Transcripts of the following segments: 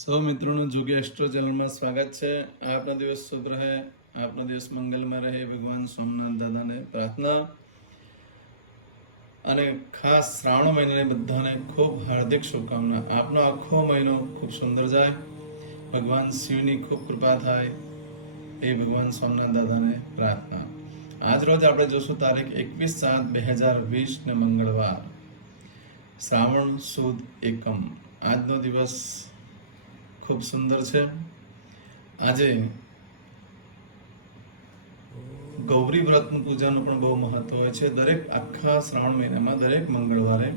सौ मित्रों जुगे एस्ट्रो चैनल में स्वागत है। आपना दिवस शुभ रहे, आपना दिवस मंगलमय रहे। भगवान सोमनाथ दादा ने प्रार्थना અને ખાસ શ્રાવણ મહિનાની બધાને ખૂબ હાર્દિક શુભકામના। આપનો આખો મહિનો ખૂબ સુંદર જાય, ભગવાન શિવની ખૂબ કૃપા થાય એ ભગવાન સોમનાથ દાદાને પ્રાર્થના। આજ રોજ આપણે જોશું તારીખ 21/7/2020 ને મંગળવાર, શ્રાવણ સુદ એકમ। આજનો દિવસ ખૂબ સુંદર છે। આજે ગૌરી વ્રતનું પૂજાનું પણ બહુ મહત્વ હોય છે। દરેક આખા શ્રાવણ મહિનામાં દરેક મંગળવારે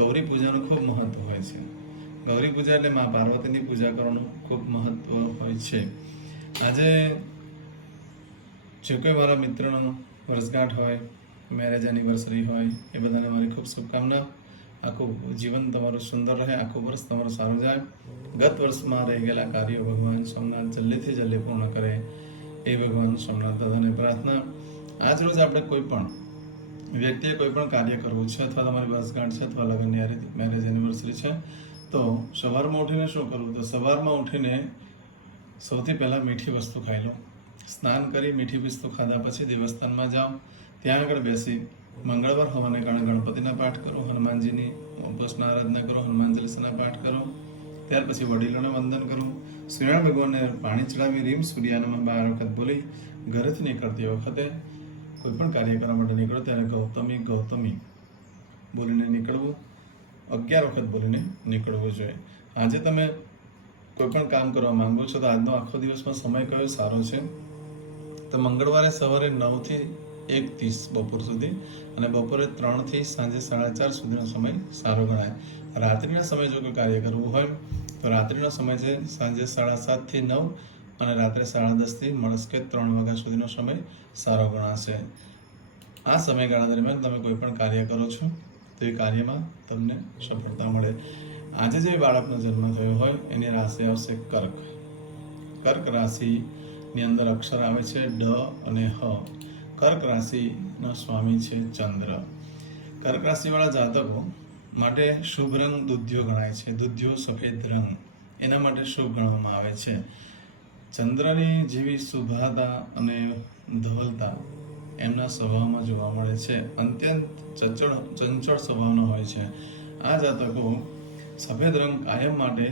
ગૌરી પૂજાનું ખૂબ મહત્વ હોય છે। ગૌરી પૂજા એટલે મા પાર્વતીની પૂજા કરવાનું ખૂબ મહત્વ હોય છે। આજે જો કોઈ મારા મિત્રનો વર્ષગાંઠ હોય, મેરેજ એનિવર્સરી હોય, એ બધાને મારી ખૂબ શુભકામના। આખું જીવન તમારું સુંદર રહે, આખું વર્ષ તમારું સારું જાય। ગત વર્ષમાં રહી ગયેલા કાર્યો ભગવાન સોમનાથ જલ્દીથી જલ્દી પૂર્ણ કરે એ ભગવાન સોમનાથ દાદાને પ્રાર્થના। આજ રોજ આપણે કોઈ પણ વ્યક્તિએ કોઈ પણ કાર્ય કરવું છે, અથવા તમારી વર્ષગાંઠ છે, અથવા લગ્નની મેરેજ એનિવર્સરી છે, તો સવારમાં ઉઠીને શું કરવું? તો સવારમાં ઉઠીને સૌથી પહેલાં મીઠી વસ્તુ ખાઈ લો। સ્નાન કરી મીઠી વસ્તુ ખાધા પછી દેવસ્થાનમાં જાઓ, ત્યાં આગળ બેસી મંગળવાર હોવાને કારણે ગણપતિના પાઠ કરો, હનુમાનજીની ઉપાસના આરાધના કરો, હનુમાન ચાલીસાના પાઠ કરો। ત્યાર પછી વડીલોને વંદન કરો, સૂર્યનારાયણ ભગવાનને પાણી ચડાવી રીમ સૂર્યાનમઃ 12 વખત બોલી ઘરેથી નીકળતી વખતે કોઈ પણ કાર્ય કરવા માટે નીકળો ત્યારે ગૌતમી ગૌતમી બોલીને નીકળવું, 11 વખત બોલીને નીકળવું જોઈએ। આજે તમે કોઈ પણ કામ કરવા માંગો છો તો આજનો આખો દિવસમાં સમય કયો સારો છે? તો મંગળવારે સવારે 9 થી 1:30 બપોર સુધી, અને બપોરે 3 થી સાંજે 4:30 સુધીનો સમય સારો ગણાય। રાત્રિના સમયે જો કોઈ કાર્ય કરવું હોય તો રાત્રિનો સમય છે સાંજે 7:30 થી 9, અને રાત્રે 10:30 થી મળસ્કે 3 વાગ્યા સુધીનો સમય સારો ગણાશે। આ સમયગાળા દરમિયાન તમે કોઈ પણ કાર્ય કરો છો તો એ કાર્યમાં તમને સફળતા મળે। આજે જે બાળકનો જન્મ થયો હોય એની રાશિ આવશે કર્ક। કર્ક રાશિની અંદર અક્ષર આવે છે ડ અને હ। કર્ક રાશિના સ્વામી છે ચંદ્ર। કર્ક રાશિવાળા જાતકો માટે શુભ રંગ દૂધિયો ગણાય છે। દૂધિયો સફેદ રંગ એના માટે શુભ ગણવામાં આવે છે। ચંદ્રની જેવી શુભતા અને ધવલતા એમના સ્વભાવમાં જોવા મળે છે। અત્યંત ચંચળ સ્વભાવનો હોય છે। આ જાતકો સફેદ રંગ કાયમ માટે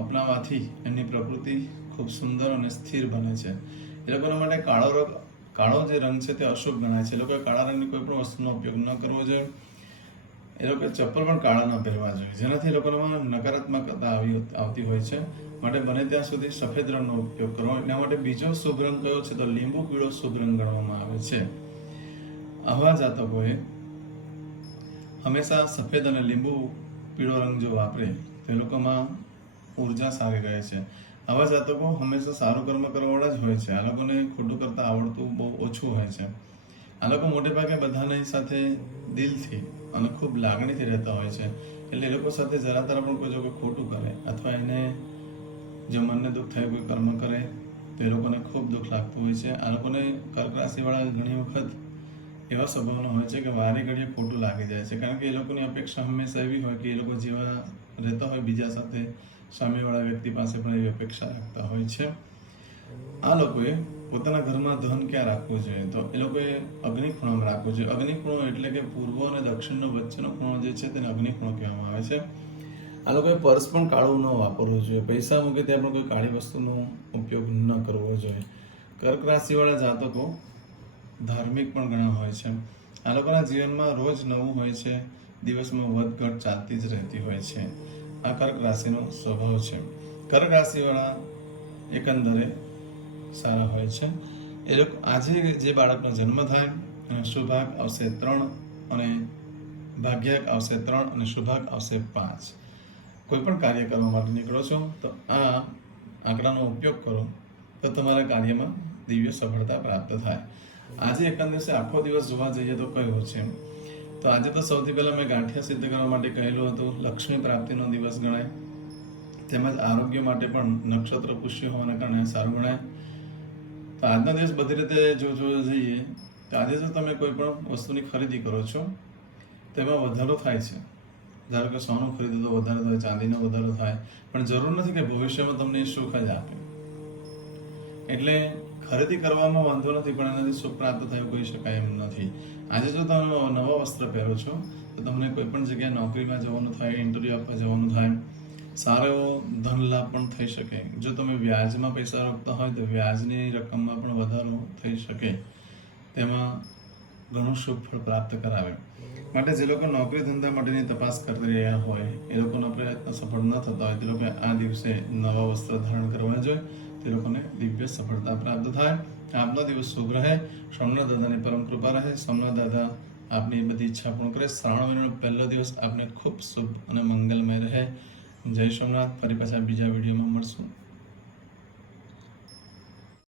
અપનાવવાથી એમની પ્રકૃતિ ખૂબ સુંદર અને સ્થિર બને છે। એ લોકોના માટે કાળો જે રંગ છે તે અશુભ ગણાય છે। એ લોકોએ કાળા રંગની કોઈ પણ વસ્તુનો ઉપયોગ ન કરવો જોઈએ। એ લોકોએ ચપ્પલ પણ કાળા ન પહેરવા જોઈએ, જેનાથી એ લોકોમાં નકારાત્મકતા આવતી હોય છે। માટે બને ત્યાં સુધી સફેદ રંગનો ઉપયોગ કરવો। એના માટે બીજો શુભ રંગ કયો છે? તો લીંબુ પીળો શુભ રંગ ગણવામાં આવે છે। આવા જાતકોએ હંમેશા સફેદ અને લીંબુ પીળો રંગ જો વાપરે તો એ લોકોમાં ઉર્જા સારી રહે છે। આવા જાતકો હંમેશા સારું કર્મ કરવાવાળા જ હોય છે। આ લોકોને ખોટું કરતા આવડતું બહુ ઓછું હોય છે। આ લોકો મોટે ભાગે બધાની સાથે દિલથી અને ખૂબ લાગણીથી રહેતા હોય છે। એટલે એ લોકો સાથે જરા તરા પણ કોઈ જો કોઈ ખોટું કરે અથવા એને જો મનને દુઃખ થાય કોઈ કર્મ કરે તો એ લોકોને ખૂબ દુઃખ લાગતું હોય છે। આ લોકોને કર્ક રાશિવાળા ઘણી વખત એવા સ્વભાવનો હોય છે કે વારે ઘડીએ ખોટું લાગી જાય છે, કારણ કે એ લોકોની અપેક્ષા હંમેશા એવી હોય કે એ લોકો જેવા રહેતા હોય બીજા સાથે, સામેવાળા વ્યક્તિ પાસે પણ એવી અપેક્ષા રાખતા હોય છે। આ લોકોએ પોતાના ઘરમાં ધન ક્યાં રાખવું જોઈએ? તો એ લોકોએ અગ્નિ ખૂણામાં રાખવું જોઈએ। અગ્નિ ખૂણો એટલે કે પૂર્વ અને દક્ષિણનો વચ્ચેનો ખૂણો જે છે તેને અગ્નિ ખૂણો કહેવામાં આવે છે। આ લોકોએ પર્સ પણ કાળું ન વાપરવું જોઈએ। પૈસા મૂકે ત્યાં પણ કોઈ કાળી વસ્તુનો ઉપયોગ ન કરવો જોઈએ। કર્ક રાશિવાળા જાતકો ધાર્મિક પણ ઘણા હોય છે। આ લોકોના જીવનમાં રોજ નવું હોય છે, દિવસમાં વધઘટ ચાલતી જ રહેતી હોય છે। આ કર્ક રાશિનો સ્વભાવ છે। કર્ક રાશિવાળા એકંદરે સારા હોય છે। એ લોકો આજે જે બાળકનો જન્મ થાય અને શુભાગ આવશે 3 અને ભાગ્યાક આવશે 3 અને શુભાગ આવશે 5, કોઈ પણ કાર્ય કરવા માટે નીકળો છો તો આ આંકડાનો ઉપયોગ કરો તો તમારા કાર્યમાં દિવ્ય સફળતા પ્રાપ્ત થાય। આજે એકંદરે આખો દિવસ જોવા જઈએ તો કયો છે? તો આજે તો સૌથી પહેલાં મેં ગાંઠિયા સિદ્ધ કરવા માટે કહેલું હતું, લક્ષ્મી પ્રાપ્તિનો દિવસ ગણાય। તેમજ આરોગ્ય માટે પણ નક્ષત્ર પુષ્ય હોવાના કારણે સારું ગણાય। તો આજના દિવસ બધી રીતે જો જોવા જઈએ તો આજે જો તમે કોઈ પણ વસ્તુની ખરીદી કરો છો તો એમાં વધારો થાય છે। ધારો કે સોનું ખરીદો તો વધારે થાય, ચાંદીનો વધારો થાય, પણ જરૂર નથી કે ભવિષ્યમાં તમને એ સુખ જ આપે. એટલે ખરીદી કરવામાં વાંધો નથી, પણ એનાથી સુખ પ્રાપ્ત થયું કહી શકાય એમ નથી. આજે જો તમે નવા વસ્ત્ર પહેરો છો તો તમને કોઈ પણ જગ્યાએ નોકરીમાં જવાનું થાય, ઇન્ટરવ્યૂ આપવા જવાનું થાય, સારો એવો ધન લાભ પણ થઈ શકે. જો તમે વ્યાજમાં પૈસા રોકતા હોય તો વ્યાજની રકમમાં પણ વધારો થઈ શકે, તેમાં ઘણું શુભ ફળ પ્રાપ્ત કરાવે. માટે જે લોકો નોકરી ધંધા માટેની તપાસ કરી રહ્યા હોય, એ લોકોના પ્રયત્ન સફળ ન થતા હોય, તે લોકોએ આ દિવસે નવા વસ્ત્ર ધારણ કરવા જોઈએ. તે લોકોને દિવ્ય સફળતા પ્રાપ્ત થાય. આપનો દિવસ શુભ રહે. સોમનાથ દાદાની પરમ કૃપા રહે. સોમનાથ દાદા આપની બધી ઈચ્છા પૂર્ણ કરે. શ્રાવણ મહિનાનો પહેલો દિવસ આપને ખૂબ શુભ અને મંગલમય રહે. જય સોમનાથ. ફરી પાછા બીજા વિડીયોમાં મળશું.